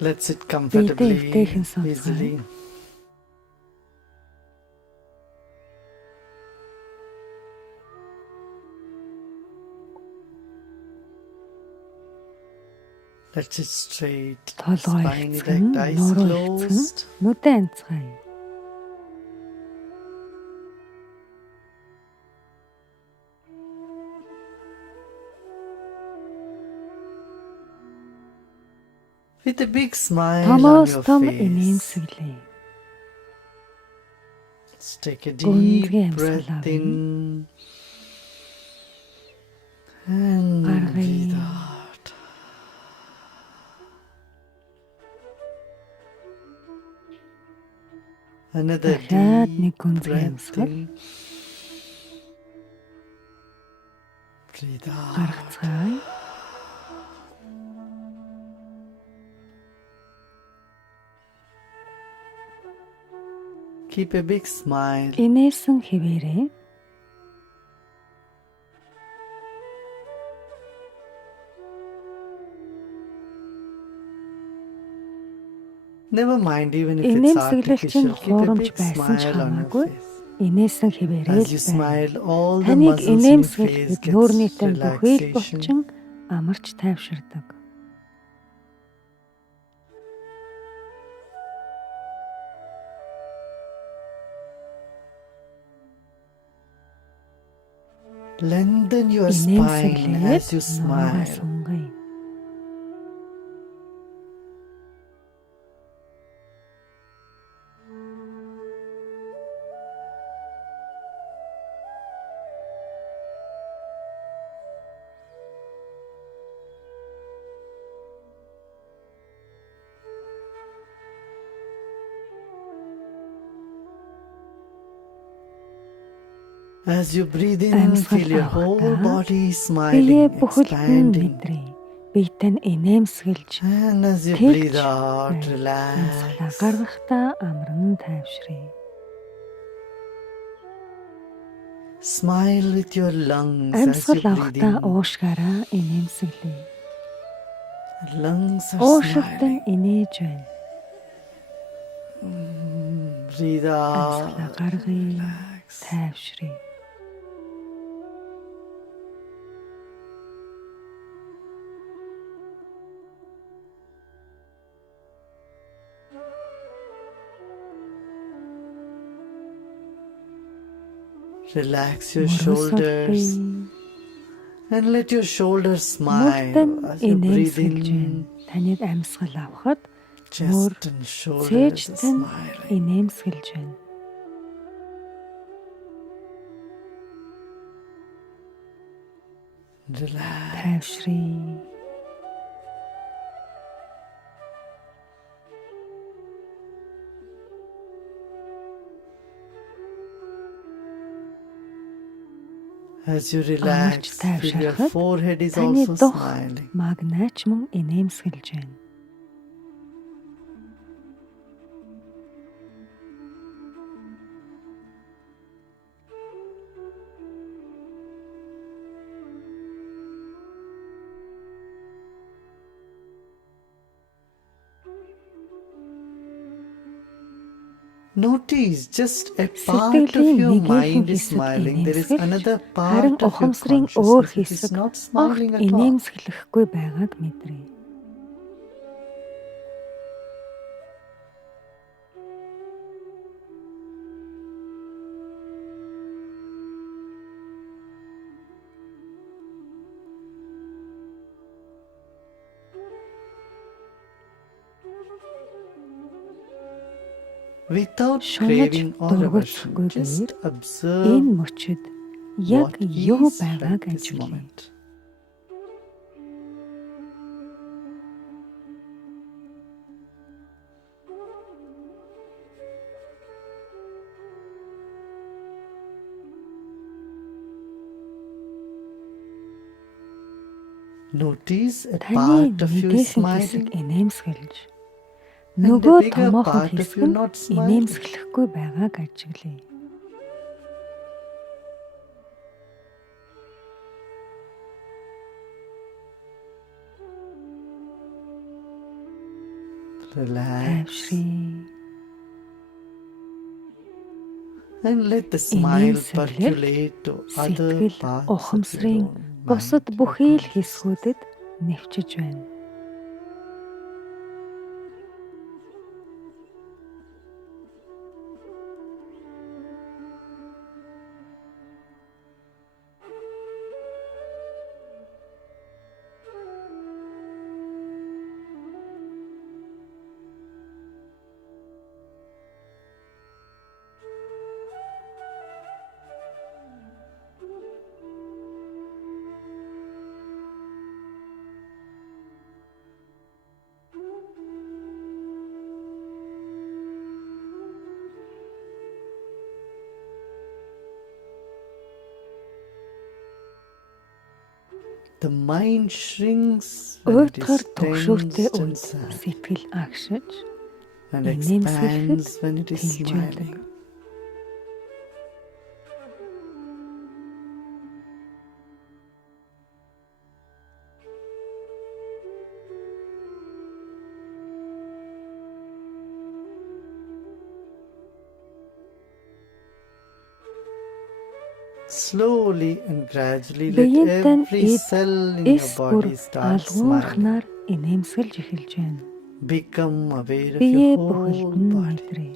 Let sit Бидээ comfortably, эвтэйхэн сууцгаая. easily. Let sit straight, Толгой spine эргцгэн, erect, eyes нуруу эргцгэн, closed. нүдэн анцгаая. With a big smile on Томоос your том face. инээмсэглэе. Let's take a Гүнзгий deep breath амьсгал авъя. in and breathe Гаргая. out. Another Дахиад нэг deep гүнзгий breath амьсгал. in. Breathe out. Гаргацгаая. Keep a big smile. Инээсэн хэвээрээ. Never mind even if it's Инээмсэглэл чинь artificial. Keep a хуурамч big байсан ч smile on your хамаагүй. face. Инээсэн хэвээрээ As you л байна. smile, all the Таныг muscles in your инээмсэглэхэд face нүүрний get тань бүхий л relaxation. булчин амарч тайвширдаг. Lengthen your spine Инээмсэглээд as you нуруугаа smile. сунгая. As you breathe in, Амьсгал feel your whole авахдаа body биеэ smiling, бүхэлд нь expanding. мэдрээ. Биетэн инээмсэглж And as you тэлж breathe out, байна. Амьсгалаа relax. гаргахдаа амран тайвширая. Smile with your lungs as you Амьсгал breathe авахдаа in. уушгаараа инээмсэглэе. Lungs are Уушигтэн smiling. инээж байна. Breathe Амьсгалаа out. гаргая. Relax. Тайвширая. Relax your Мөрөө shoulders суллая. and let your shoulders Мөртэн smile as you breathe инээмсэглж байна. in. Таныг амьсгал авахад Chest and shoulders are цээжтэн smiling. инээмсэглж байна. Relax. Тайвширая. As you Амарч relax, feel your тайвширахад forehead is таны also дух smiling. магнаач мөн инээмсэглж байна. Notice just a part of Сэтгэлийн your нэгэн mind is хэсэг smiling. There is инээмсэглж, another харин part of your ухамсарын өөр consciousness which is хэсэг not огт smiling at all. инээмсэглэхгүй байгааг мэдрээ. Without Шунаж craving or aversion, дургуйчгүйгээр just энэ observe мөчид яг what юу is байгааг right this ажиглая. moment. Notice a Таны part of you is нэгэн хэсэг smiling инээмсэглж, and a нөгөө bigger томоохон part of хэсэг you нь not smiling. инээмсэглэхгүй байгааг ажиглая. relax, тайвшрий. and let the smile Инээмсэглэл percolate to other сэтгэл parts of your ухамсарын own бусад mind, your бүхий л consciousness. хэсгүүдэд нэвчиж байна. The mind shrinks when it Уйтгар is түгшүүртэй tensed and үед sad, сэтгэл агшиж, and инээмсэглэхэд expands when it is тэлж байдаг. smiling. Slowly and gradually let Биеийнтэй every эд cell in your эс бүр body start smiling. алгуурхнаар инээмсэглэж эхэлж байна. Become aware of Биеэ your бүхэлд whole нь body. мэдрээ.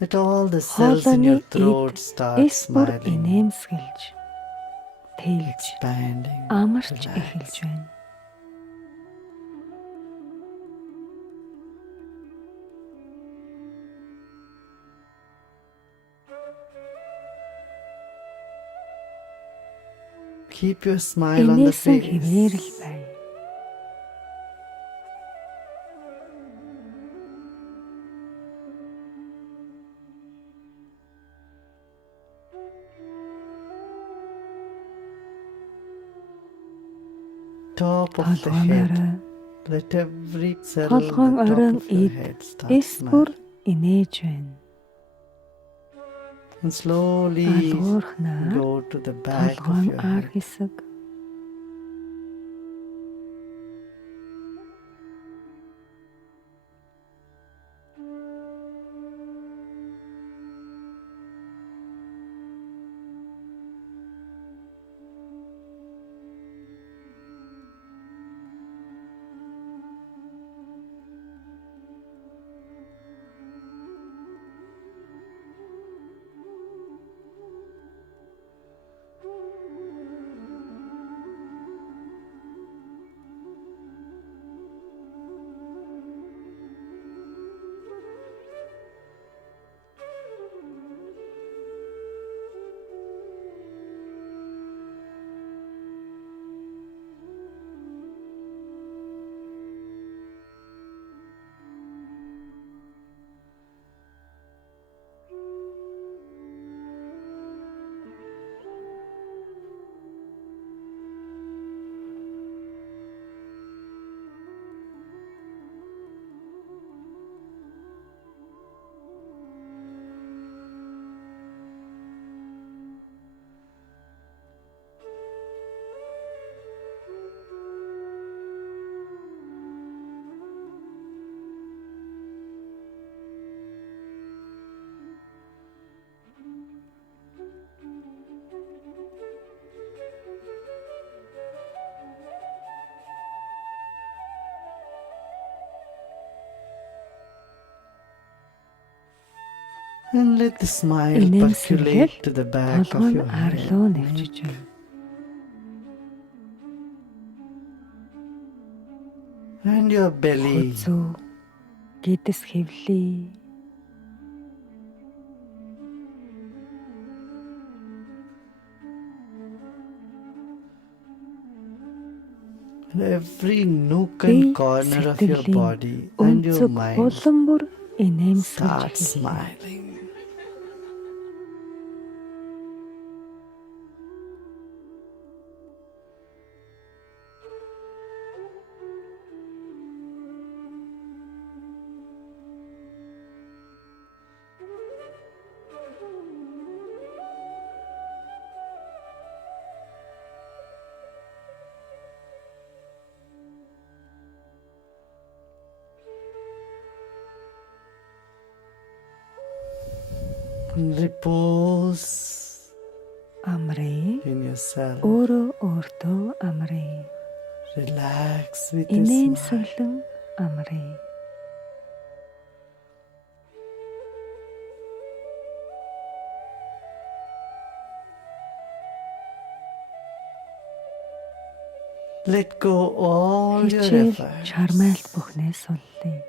Let all the cells in your Хоолойны throat эд start эс бүр smiling, инээмсэглэж, тэлж, expanding, амарч relaxing. эхэлж байна. Keep your smile on the Инээсэн хэвээр л face. бай. Top of the Толгойн head. орой, Let every cell толгойн on the оройн top of your эд head start эс бүр smiling. инээж байна. And slowly Алгуурхнаар go to the back of толгойн your ар head. хэсэг, And let the smile инээмсэглэл percolate to the back of толгойн your ар head. руу нэвчиж байна. And your belly. Хүзүү, гидэс хэвлий, And every nook бие and corner of your сэтгэлийн body and your өнцөг mind булан бүр инээмсэглэж start эхэллээ. smiling. Repose Амрыг in yourself. өөртөө амрыг. Relax with a smile. Инээмсэглэн амрыг. Let go all your Хичээл efforts. чармайлт бүхнээ суллая.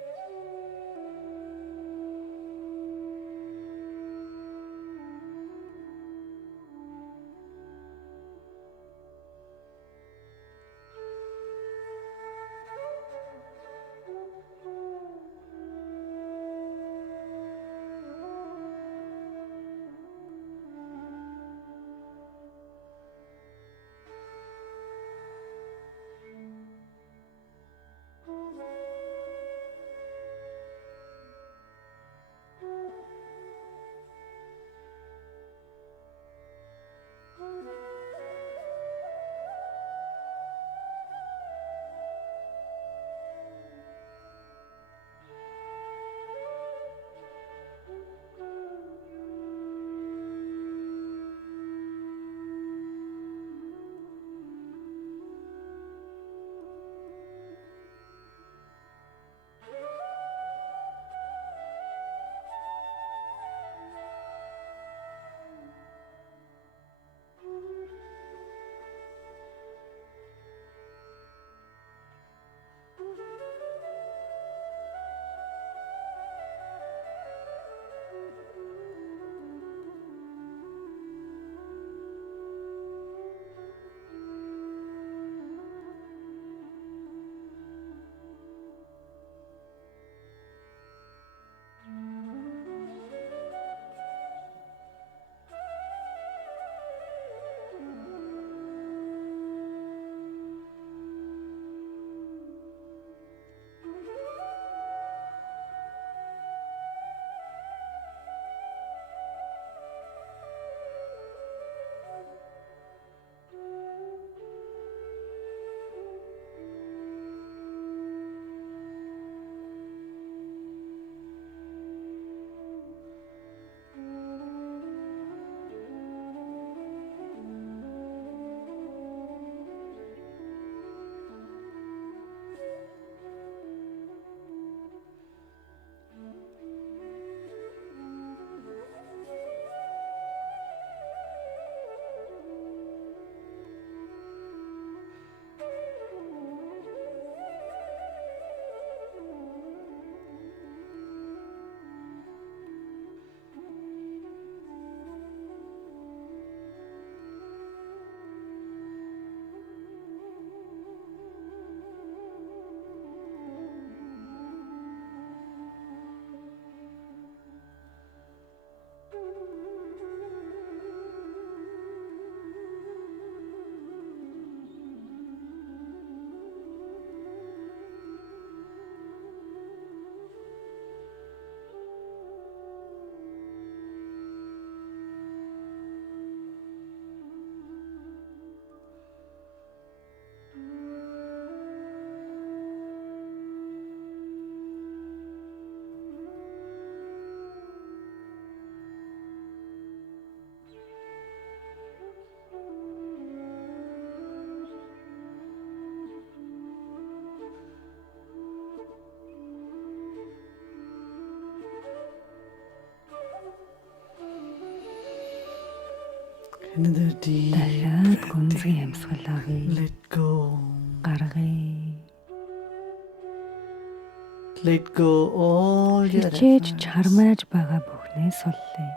Another deep Дахиад breath гүнзгий in. амьсгал авъя. Let go. Гаргая. Let go all your Хичээж efforts. чармайж байгаа бүхнээ суллая.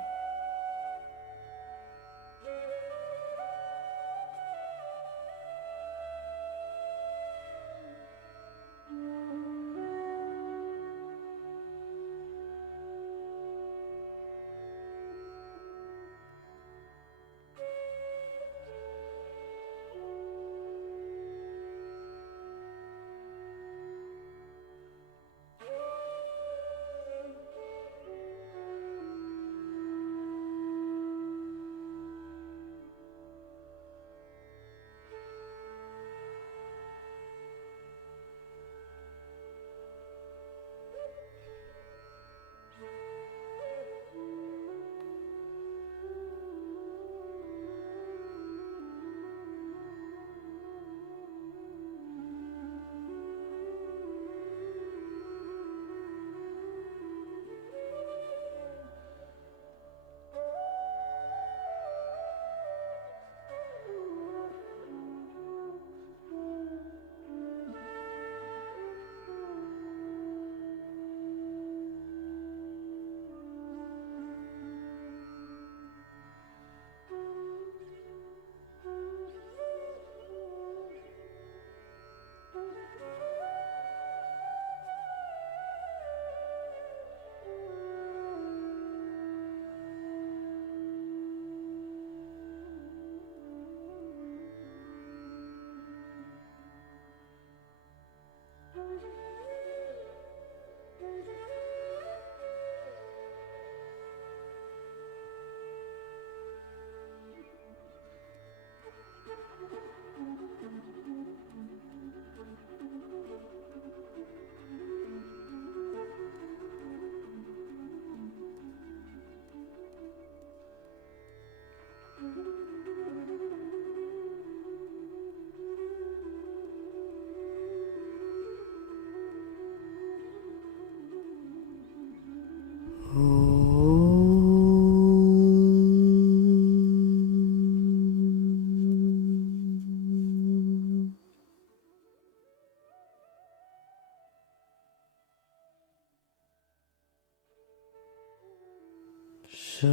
Shanti.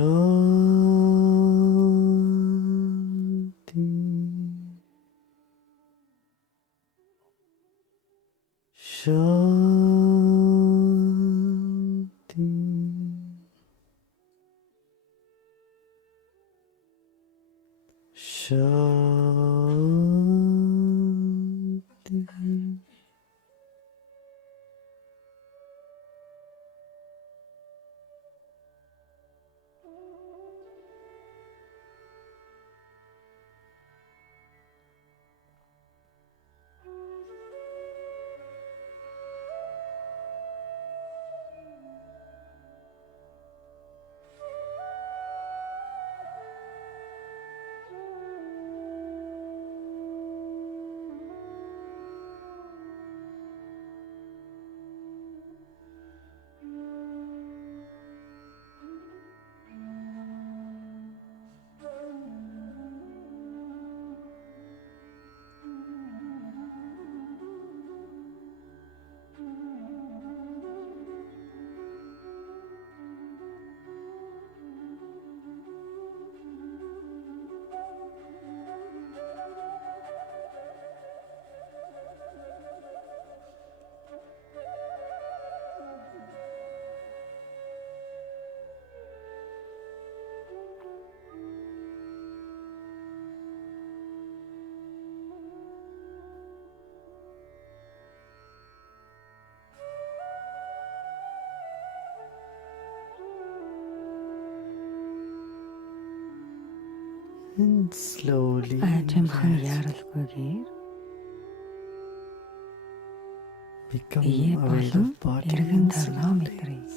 Shanti. Shanti. And slowly Аажимхан let it яаралгүйгээр become бие aware болон of body эргэн and тойрноо мэдрээ. surroundings.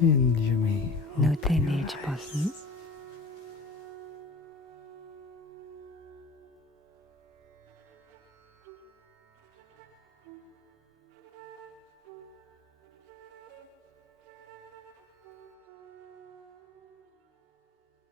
And you may open Нүдээ your нээж eyes. болно.